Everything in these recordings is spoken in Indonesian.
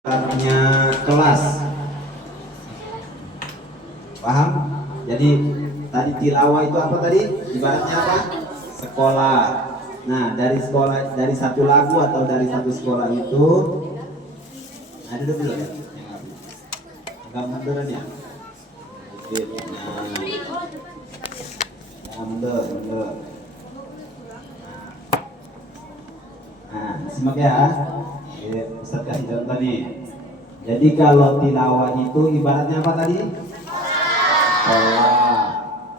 Artinya kelas, paham? Jadi tadi tilawah itu apa tadi? Ibaratnya apa? Sekolah. Nah, dari sekolah, dari satu lagu atau dari satu sekolah itu ada dulu ya. Agak munduran ya. Oke, mundur. Nah, simak ya. Oke, Ustaz kasih contoh nih. Jadi kalau tilawah itu ibaratnya apa tadi? Sekolah.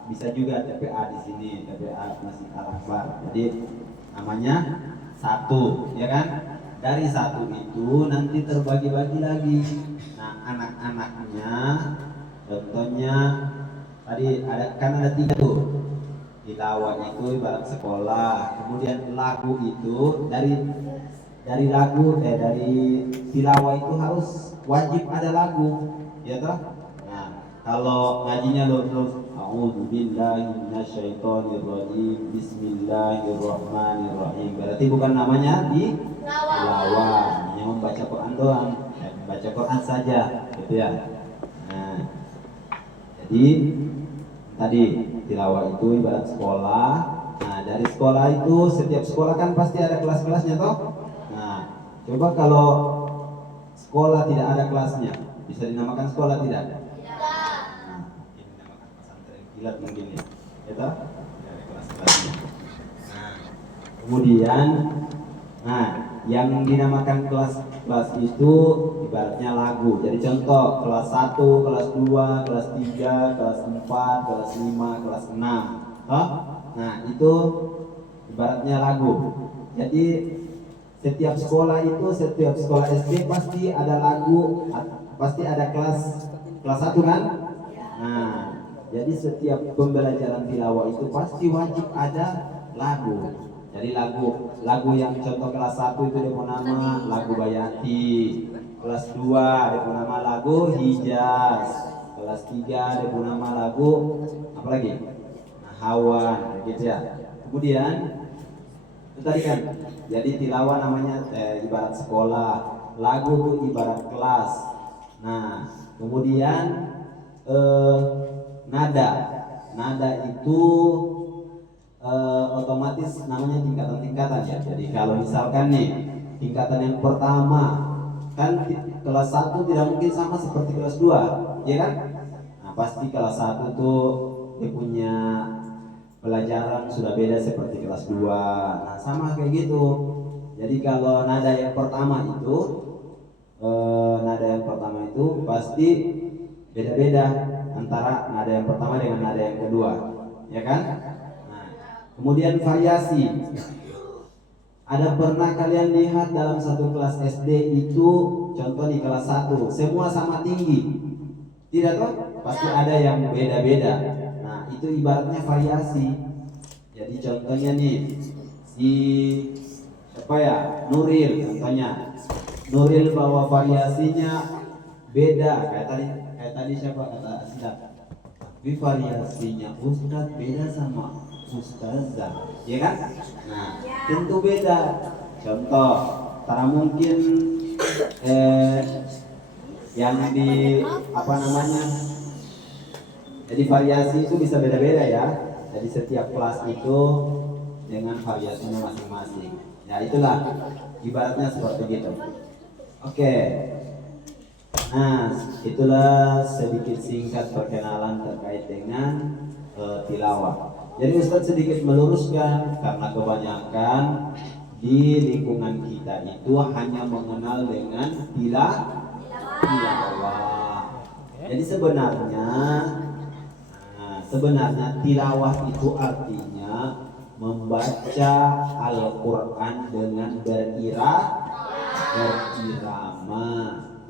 Bisa juga TPA di sini, TPA Masjid Al-Akbar. Jadi namanya satu, ya kan? Dari satu itu nanti terbagi-bagi lagi. Nah, anak-anaknya, contohnya tadi ada tiga tuh. Tilawah itu ibarat sekolah. Kemudian lagu itu dari tilawah itu harus wajib ada lagu, ya toh? Nah, kalau ngajinya terus a'udzubillahi minasyaitonirrajim bismillahirrahmanirrahim, berarti bukan namanya di tilawah, hanya membaca Quran doang, membaca Quran saja, gitu ya. Nah, jadi tadi tilawah itu ibarat sekolah. Nah, dari sekolah itu setiap sekolah kan pasti ada kelas-kelasnya toh. Nah, coba kalau sekolah tidak ada kelasnya, bisa dinamakan sekolah tidak? Tidak. Nah, ini dinamakan pesantren kilat mungkin ya. Itu tidak ada kelas-kelasnya. Nah, kemudian, nah, yang dinamakan kelas itu ibaratnya lagu. Jadi contoh kelas 1, kelas 2, kelas 3, kelas 4, kelas 5, kelas 6. Oh? Nah, itu ibaratnya lagu. Jadi setiap sekolah SD pasti ada lagu, pasti ada kelas 1 kan? Nah, jadi setiap pembelajaran tilawah itu pasti wajib ada lagu. Jadi lagu yang contoh kelas 1 itu dia nama lagu Bayati, kelas 2 dia nama lagu Hijaz, kelas 3 dia nama lagu apa lagi? Hawan, gitu ya. Kemudian itu tadi kan, jadi tilawah namanya ibarat sekolah, lagu itu ibarat kelas. Nah, kemudian nada itu otomatis namanya tingkatan-tingkatan ya. Jadi kalau misalkan nih tingkatan yang pertama kan kelas 1 tidak mungkin sama seperti kelas 2, ya kan? Nah, pasti kelas 1 tuh dia punya pelajaran sudah beda seperti kelas 2. Nah, sama kayak gitu. Jadi kalau nada yang pertama itu pasti beda-beda antara nada yang pertama dengan nada yang kedua, ya kan? Nah, kemudian variasi. Ada pernah kalian lihat dalam satu kelas SD itu, contoh di kelas 1 semua sama tinggi? Tidak toh? Pasti ada yang beda-beda. Nah, itu ibaratnya variasi. Jadi contohnya nih, si apa ya? Nuril contohnya. Nuril bawa variasinya beda. Kayak tadi siapa kata Sidap? Tapi variasinya Ustadz beda sama Ustazah, ya kan? Nah, tentu beda. Contoh, karena mungkin yang di apa namanya? Jadi variasi itu bisa beda-beda ya. Jadi setiap kelas itu dengan variasinya masing-masing. Ya itulah ibaratnya seperti gitu. Oke. Nah, itulah sedikit singkat perkenalan terkait dengan tilawah. Jadi Ustadz sedikit meluruskan karena kebanyakan di lingkungan kita itu hanya mengenal dengan tilawah. Jadi sebenarnya tilawah itu artinya membaca Al-Quran dengan berirama.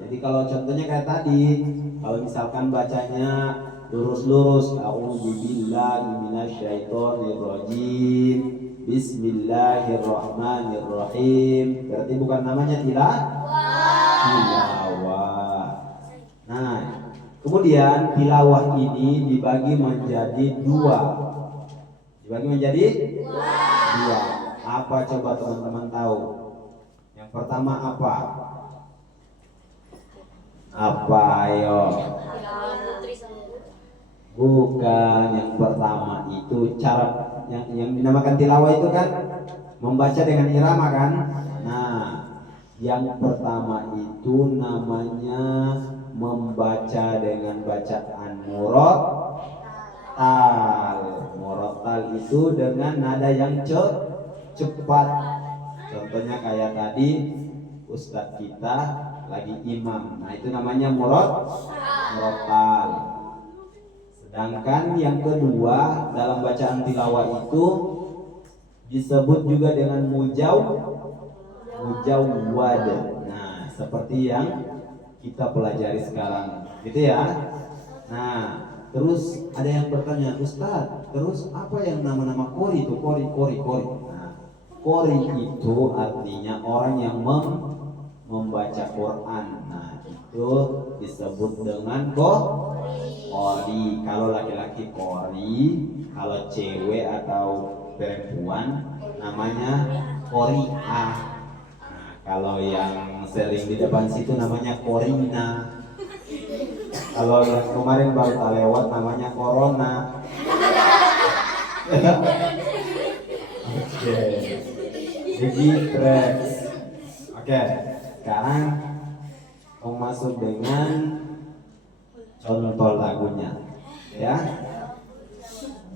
Jadi kalau contohnya kayak tadi, kalau misalkan bacanya lurus-lurus, a'udzubillahi minasyaitonirrajim, bismillahirrahmanirrahim, berarti bukan namanya tilawah. Nah, kemudian tilawah ini dibagi menjadi dua. Apa coba teman-teman tahu? Yang pertama apa? Apa ayo? Bukan, yang pertama itu cara yang dinamakan tilawah itu kan membaca dengan irama kan. Nah, yang pertama itu namanya membaca dengan bacaan murattal. Murattal itu dengan nada yang cepat. Contohnya kayak tadi Ustadz kita lagi imam. Nah, itu namanya murattal. Sedangkan yang kedua dalam bacaan tilawah itu disebut juga dengan mujawwad. Nah, seperti yang kita pelajari sekarang, gitu ya. Nah, terus ada yang bertanya, Ustaz, terus apa yang nama-nama qori itu? Qori. Nah, qori itu artinya orang yang membaca Quran. Nah, itu disebut dengan qori. Kalau laki-laki qori, kalau cewek atau perempuan namanya qori'ah. Nah, kalau yang sering di depan situ namanya korina. Kalau yang kemarin baru lewat namanya corona. Oke. Jadi Oke. Sekarang mau masuk dengan contoh lagunya, ya.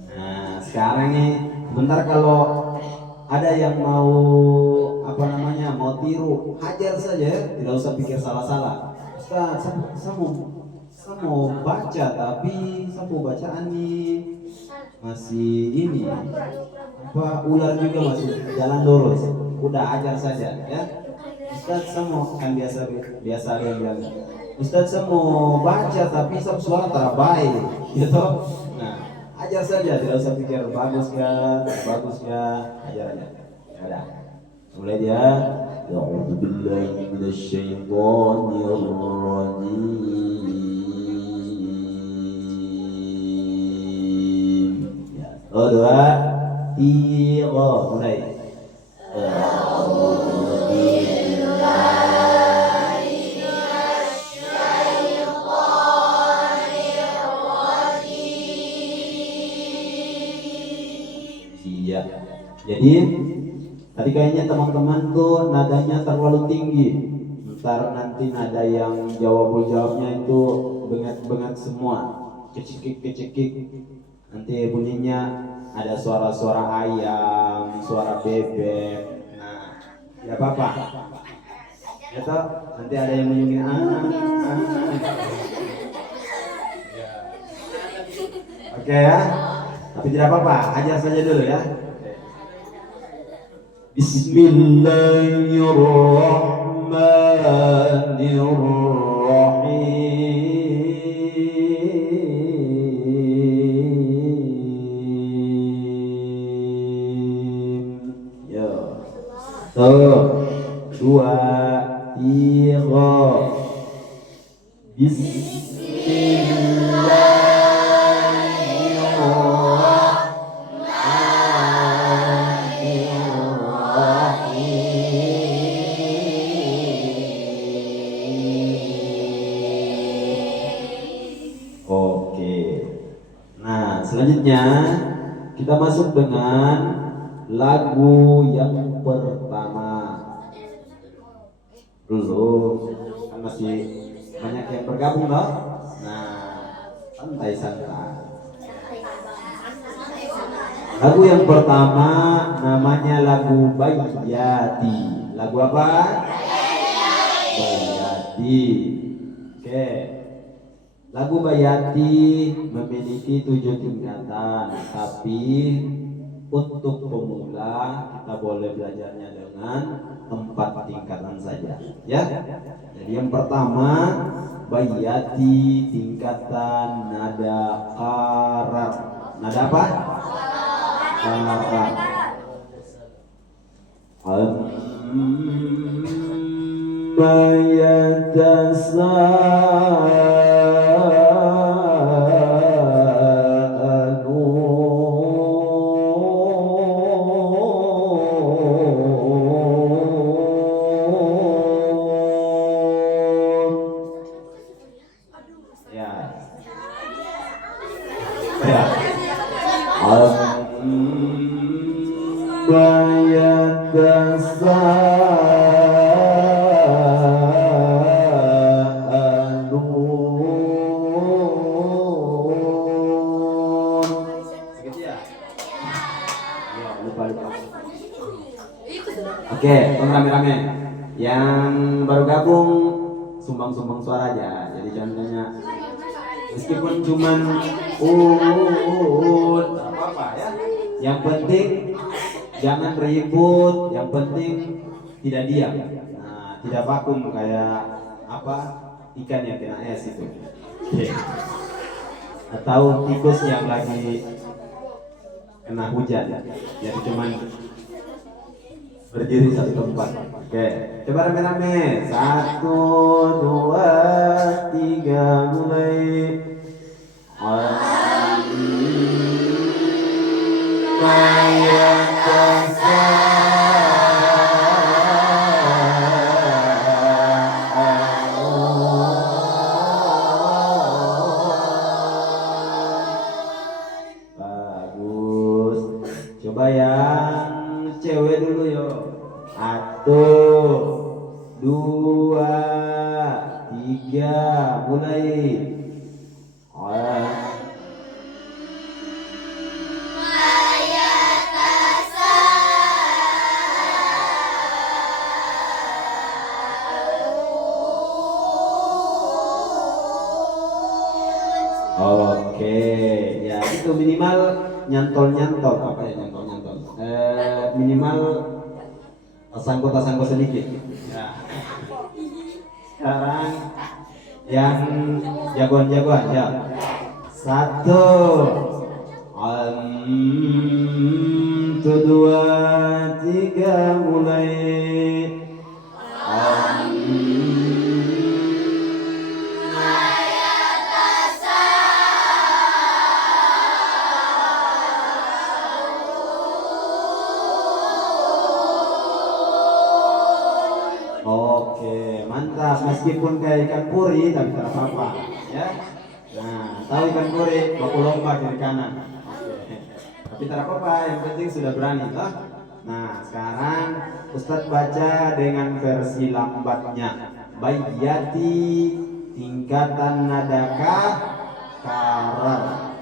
Nah, sekarang nih, bentar kalau ada yang mau mau tiru, hajar saja, ya. Tidak usah pikir salah-salah. Ustaz, saya mau baca tapi saya mau bacaan nih masih ini ular juga masih jalan lurus. Udah ajar saja, ya. Ustaz, saya mau kan biasa dia bilang, Ustaz, saya mau baca tapi suara terbaik, gitu. Nah, ajar saja, tidak usah pikir bagus ya, ajar aja. Ya udah. Mulai dia. A'udzu billahi minasyaitonir rajim. Ya, 2 3 mulai. Iya. Jadi tadi kayaknya teman-teman tuh nadanya terlalu tinggi. Ntar nanti nada yang jawabnya itu bengat-bengat semua, kecekik. Nanti bunyinya ada suara-suara ayam, suara bebek. Nah, ya apa-apa. Ya toh, nanti ada yang menyungi Oke ya. Tapi tidak apa-apa, ajar saja dulu ya. Bismillahirrahmanirrahim. Ya. 2 3 Bismillah. Selanjutnya kita masuk dengan lagu yang pertama. Belum, kan masih banyak yang bergabung loh. Nah, santai-santai. Lagu yang pertama namanya lagu Bayati. Lagu apa? Bayati. Oke. Lagu Bayati memiliki 7 tingkatan, tapi untuk pemula kita boleh belajarnya dengan 4 tingkatan saja, ya. Jadi yang pertama Bayati tingkatan nada qarar. Nada apa? Qarar. Oke, rame-rame. Yang baru gabung sumbang-sumbang suara aja. Jadi contohnya meskipun cuman apa-apa ya. Yang penting jangan ribut, yang penting tidak diam. Nah, tidak vakum kayak apa? Ikan yang kena es itu. Oke. Atau tikus yang lagi kena hujan. Jadi cuman berdiri satu tempat. Oke, coba rame-rame. 1, 2, 3, mulai. Bagus. Coba yang cewek dulu yo. 1, 2, 3, mulai. Oke, ya itu minimal nyantol apa ya nyantol. Minimal tasangko sedikit. Ya. Sekarang yang jagoan ya. 1, 2, 3, mulai. Oke, mantap. Meskipun kayak ikan puri, tapi tidak apa-apa, ya. Nah, tahu ikan puri, baku lomba kiri kanan. Oke. Tapi tidak apa-apa, yang penting sudah berani, toh. Nah, sekarang Ustadz baca dengan versi lambatnya. Bayyati tingkatan nadakah karar.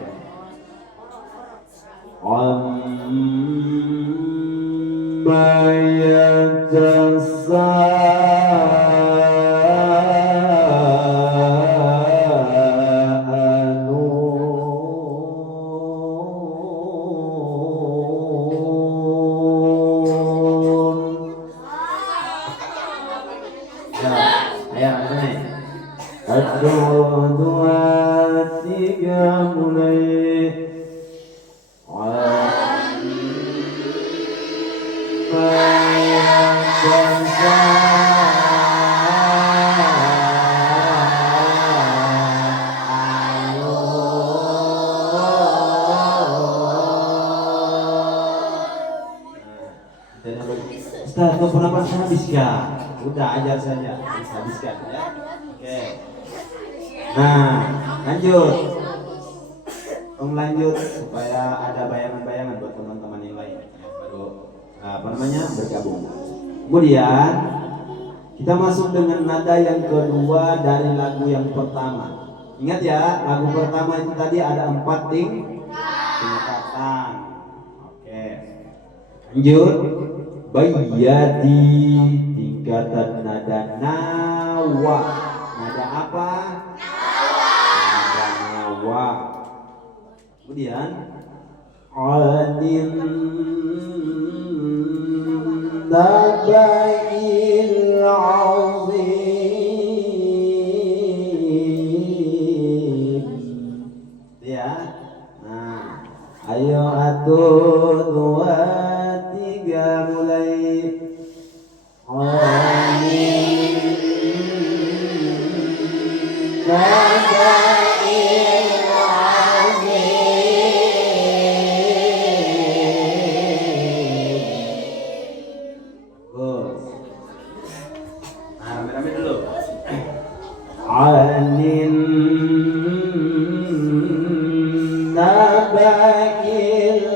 Satu, 2, 3, mulai. Ustaz, kau pernah habiskan? Udah ajar saja, habiskan ya. Oke. Nah, lanjut. Lanjut supaya ada bayangan-bayangan buat teman-teman yang lain yang baru bergabung. Kemudian kita masuk dengan nada yang kedua dari lagu yang pertama. Ingat ya, lagu pertama itu tadi ada 4 tingkatan. Oke. Lanjut. Bayyati tingkatan nada nawa. Nada apa? Nada nawa. Kemudian anin nabail azim. Ya. Nah, ayo 1, 2, 3, mulai. Amin nabail anin nabail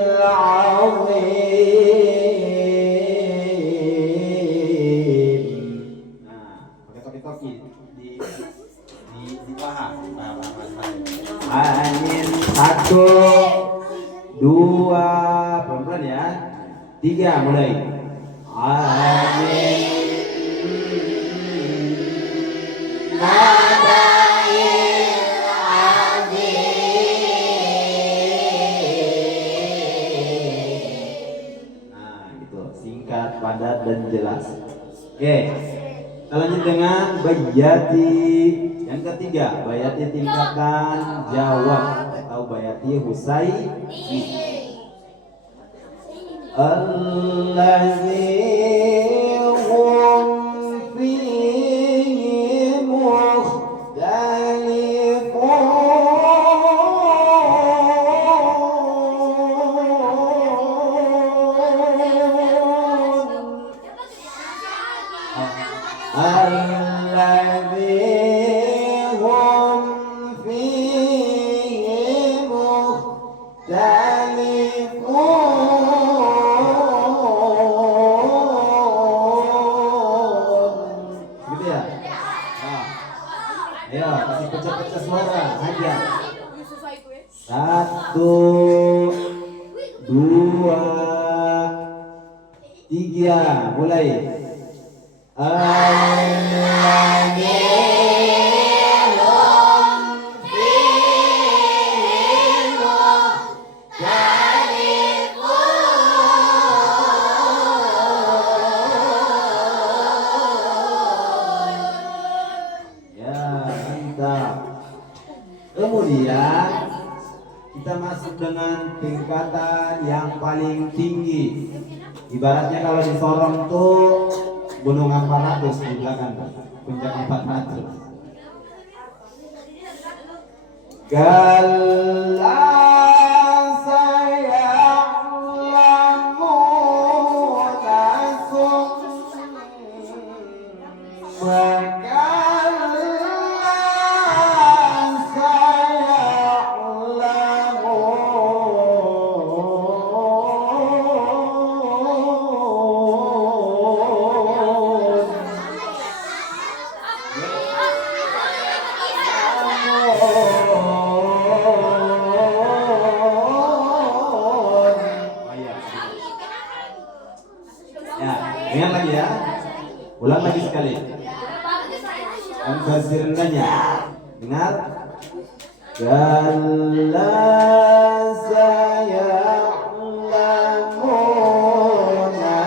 di paha. Angin 1, 2, pelan-pelan ya. 3 mulai. Angin singkat, padat dan jelas. Oke, kita lanjut dengan bayati. Yang ketiga, bayati tingkatan jawab atau bayati husaini. Allazi hum fihi mukhtalifun. Ayo, kasih pecah-pecah suara aja. 1, 2, 3, mulai. Kemudian kita masuk dengan tingkatan yang paling tinggi. Ibaratnya kalau di Sorong tuh gunung 400 di belakang, puncak 400. Kala saya'lamu ingat lagi ya, ulang lagi sekali. Dan versi rendahnya, dengar. Kalla saya'lamuna summa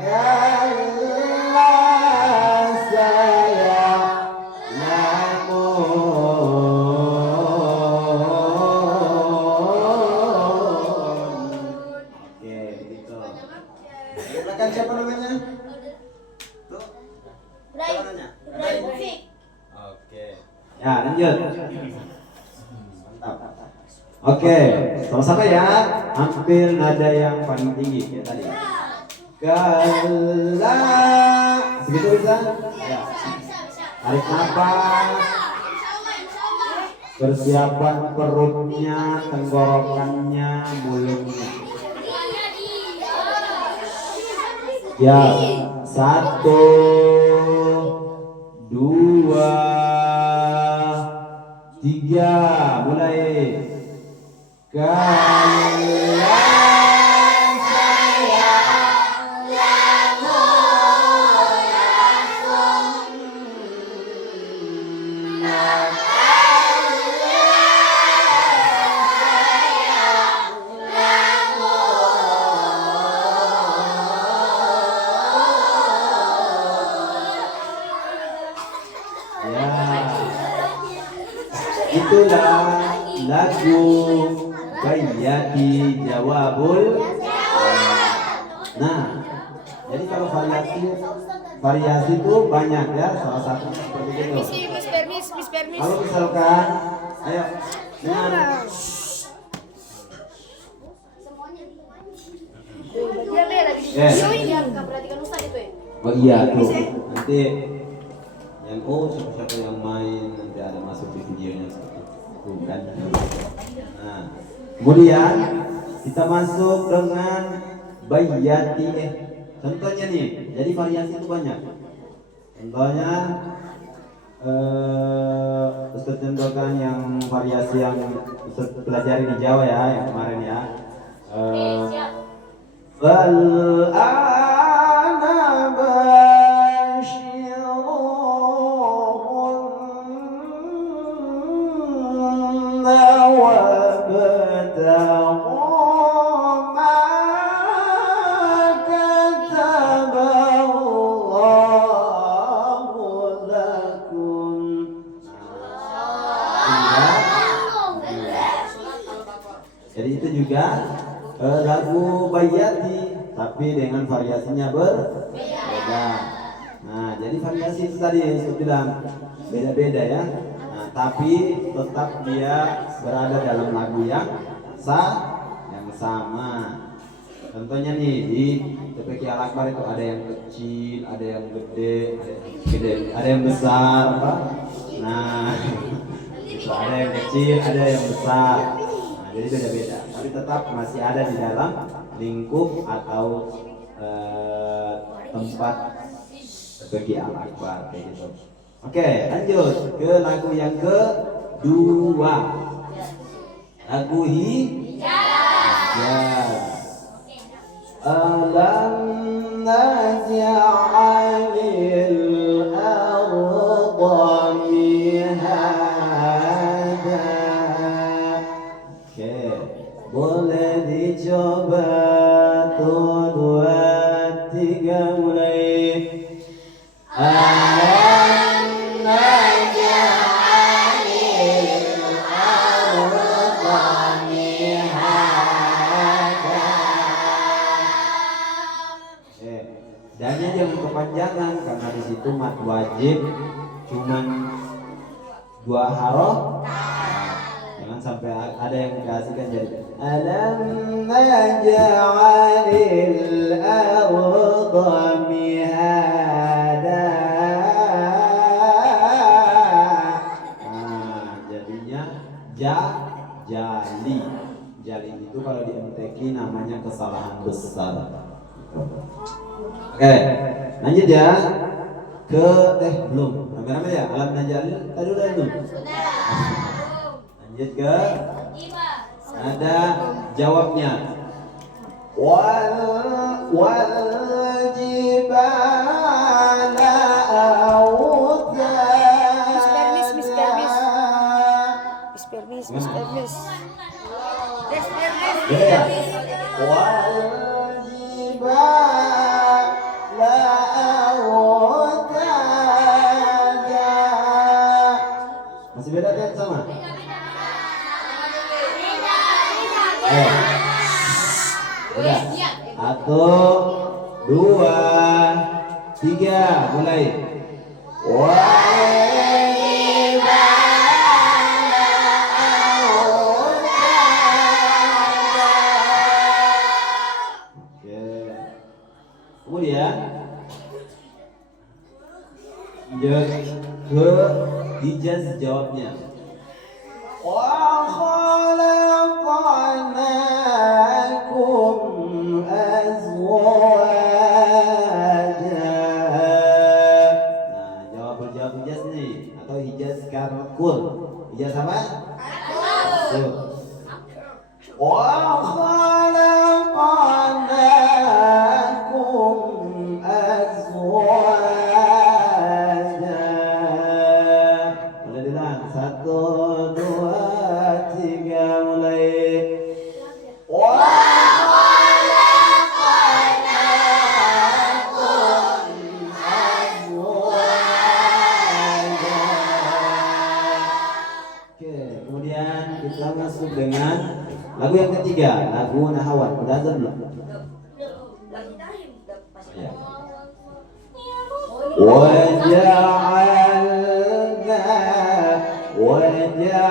kalla siapa namanya? Tuh. Siapa namanya? Oke. Ya, lanjut. Mantap. Oke, sama-sama ya. Ambil nada yang paling tinggi ya tadi. Kala. Segitu bisa? Ya. Tarik nafas. Persiapan perutnya, tenggorokannya, mulutnya. Ya, 1, 2, 3, mulai. Kala itulah lagu bayati jawabul. Nah, jadi kalau variasi itu banyak ya, salah satu seperti itu. Kalau misalkan, ayo dengan oh iya tuh, nanti yang siapa yang main nanti ada masuk di videonya tuh kan. Nah, kemudian kita masuk dengan bayati Contohnya nih, jadi variasi itu banyak. Contohnya Ustaz contohkan yang variasi yang Ustaz pelajari di Jawa ya, yang kemarin ya. Fal ana bashirunna wa bataghu ma kataballahu lakum. Jadi itu juga lagu Bayati, tapi dengan variasinya berbeda. Nah, jadi variasi itu tadi saya bilang beda-beda ya. Nah, tapi tetap dia berada dalam lagu yang sama. Contohnya nih di TPQ Al-Akbar itu ada yang kecil, ada yang gede, ada yang besar, apa? Nah, itu ada yang kecil, ada yang besar. Nah, jadi beda-beda. Tapi tetap masih ada di dalam lingkup atau tempat TPQ Al-Akbar kayak gitu. Oke, lanjut ke lagu yang kedua. Lagu Hijaz. Alam naj'alil arda mihada. Oke, boleh dicoba tuh 2, 3 mulai. Alam naj'alil arda mihada. Dannya jangan kepanjangan karena di situ mat wajib cuman 2 huruf. Jangan sampai ada yang dikasihkan jadi alam naj'alil arda mihada. Nah, jadinya jali. Jali itu kalau di MTQ namanya kesalahan besar. Oke, lanjut ya ke belum rame-rame ya. Alam naj'alil tadi udah belum? Lanjut ke ada jawabnya. Wal jibala autada. Miss Permis. Wal jibala autada. Masih beda kan sama? Udah. 1, 2, 3 mulai. Kemudian ke Hijaz jawabnya. Wa khalaqnakum azwaja. Nah, jawab Hijaz nih atau Hijaz Karkul. Hijaz apa? Karkul. Wa khalaqnakum azwaja. Mulai dilang 1, 2, 3 mulai. Wa khalaqnakum azwaja. Oke, kemudian kita masuk dengan lagu yang ketiga, lagu Nahawan. Udah azan belum? Ya.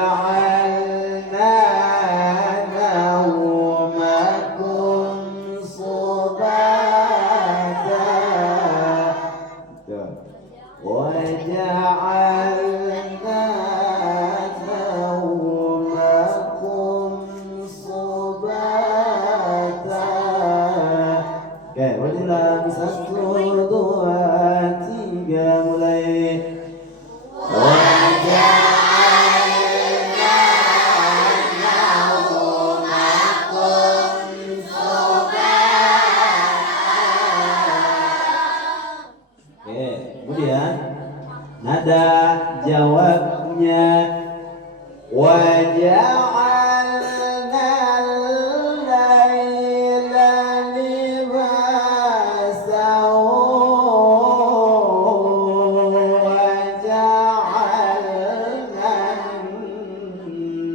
Waja'alna naumakum subata. Waja'alna naumakum subata. Oke, wajiblah bisa Oke, kemudian nada jawabnya waja'alna al-laila libasan waja'alna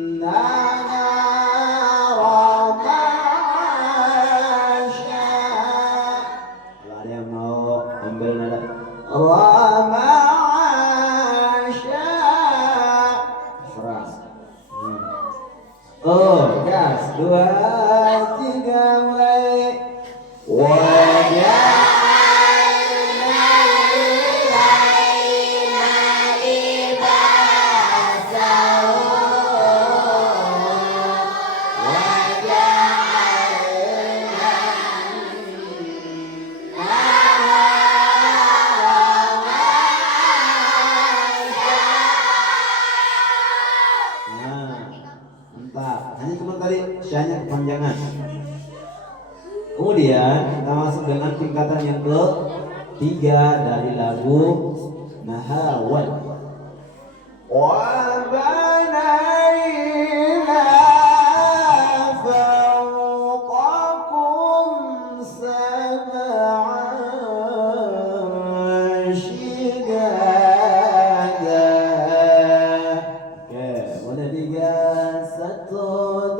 an-nahara ma'asha. Kalau ada yang mau ambil nada Ramasya Seras. Oh, gas. 2, 3 mulai. Waja'alna al-laila libasan waja'alna mantap. Hanya cuma tadi syahnya kepanjangan. Kemudian kita masuk dengan tingkatan yang ketiga dari lagu Nahawan. Wa banayna fawqakum sab'an shidada. Oke, mulai 3, 1,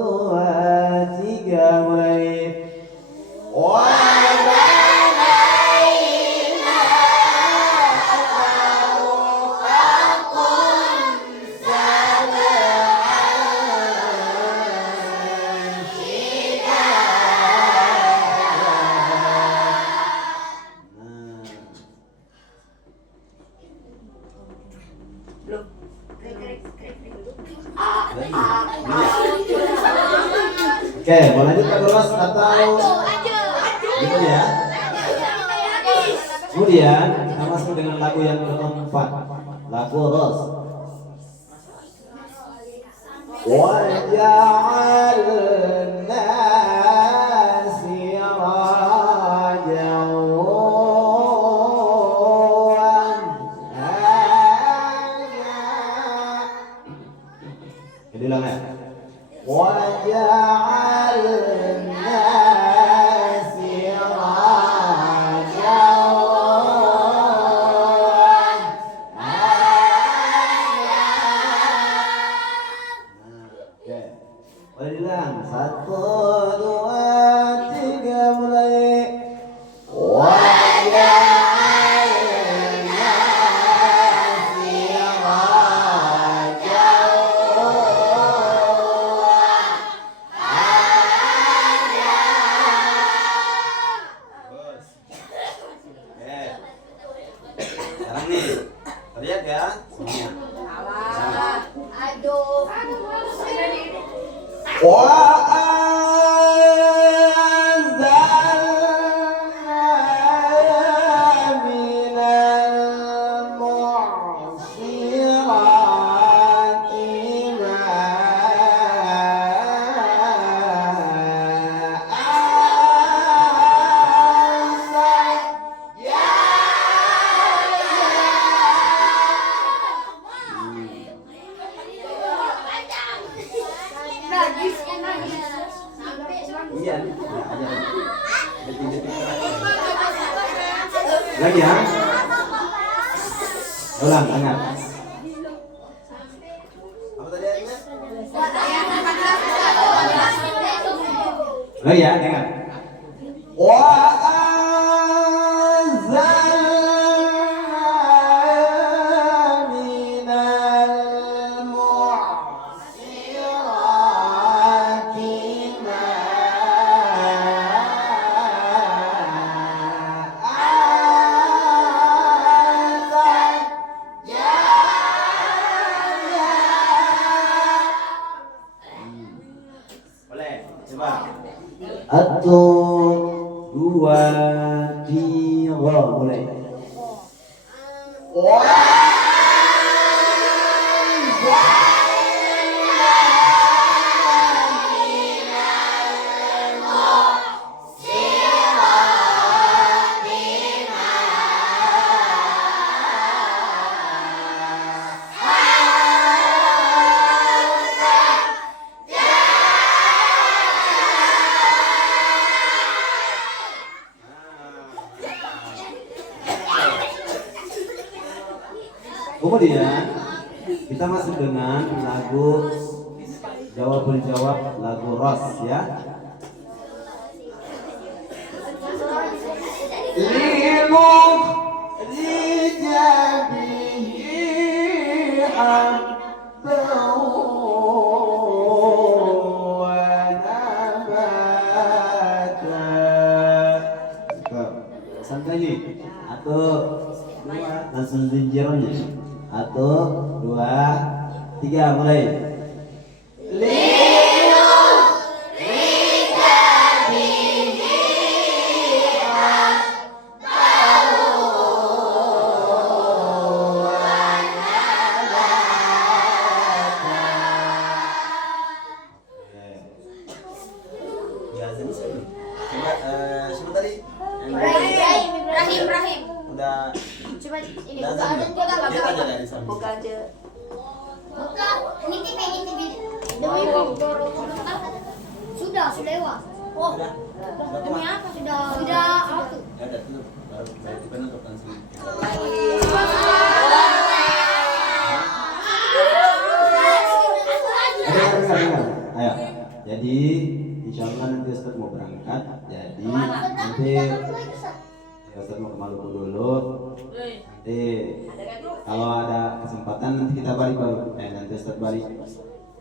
2, 3 mulai. Wa banayna fawqakum sab'an Oke, mau lanjut ke terus atau gitu ya? Kemudian kita masuk dengan lagu yang keempat, lagu Ros. Waja'alna sirajan jadi ulang ya. Waja'alna boleh diulang. 1, 2, 3 mulai. Waja'alna sekarang nih, terlihat ya semuanya. Aduh. Iya, lagi ya. Ulang tangan. Apa tadi artinya? Lagi ya, dengar. Satu, dua, tiga, mulai. Kemudian kita masuk dengan lagu jawab menjawab lagu Ros ya. Limu rijabihi santai atau dua langsung zinjirnya atau dua tiga mulai. Siapa tadi? Ibrahim. Udah. Coba ini Udah buka azan aja belum? juga enggak Lihat apa-apa. aja dari sana. Buka aja. Buka. Ngintip. Demi sudah lewat. Oh. Udah. Demi apa sudah apa? Ya udah tuh. Baru kita nutup langsung. Dengar. Ayo. Jadi insya Allah nanti Ustaz mau berangkat. Jadi nanti Ustaz mau ke Maluku dulu. Nanti kalau ada kesempatan nanti kita balik baru. Nanti Ustaz balik.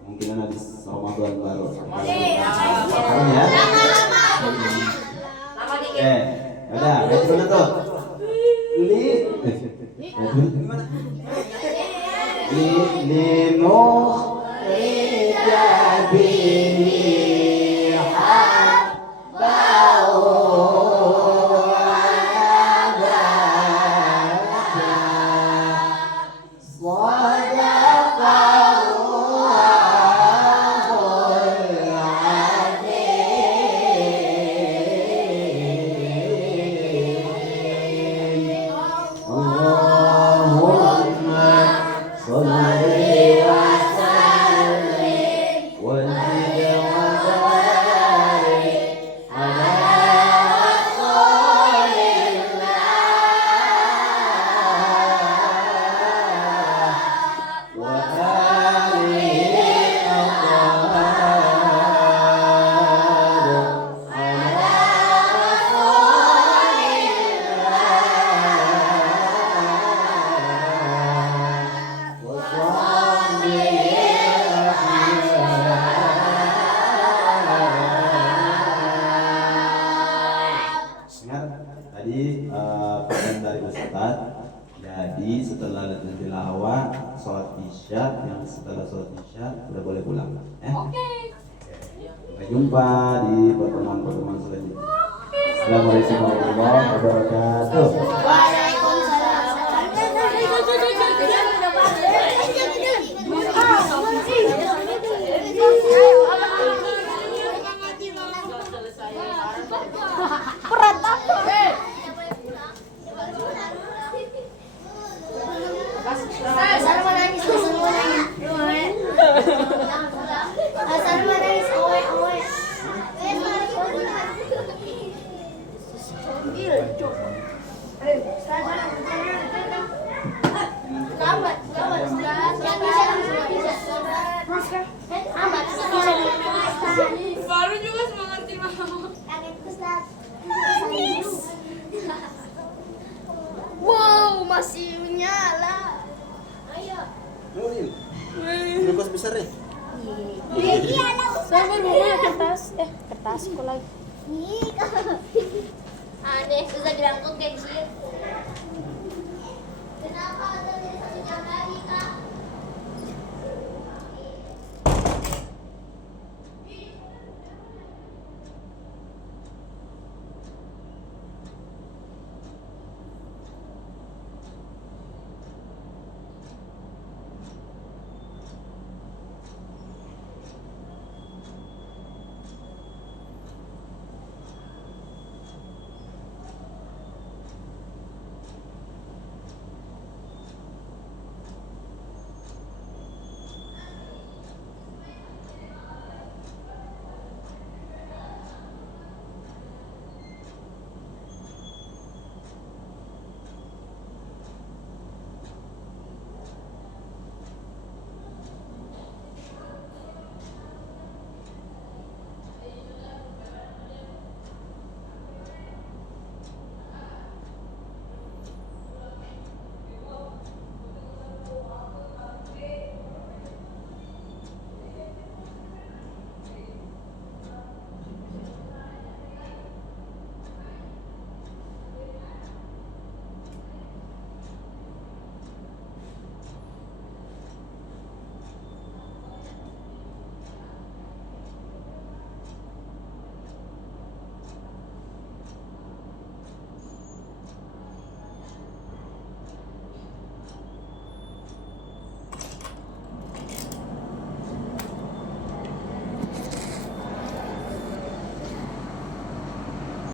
Mungkin habis Ramadan baru. Sekarang ya. Udah. Itu mana tuh? Nuh rijabihi Tadi pesan dari Ustaz. Jadi setelah tilawah sholat isya, yang setelah sholat isya udah boleh pulang. Oke. Sampai jumpa di pertemuan selanjutnya. Assalamualaikum warahmatullahi wabarakatuh. Baru juga semangat terima. Wow, masih menyala. Ayo. Kulkas besar nih. Saya baru mau kertas lagi. Aneh, susah dirangkul gengsi.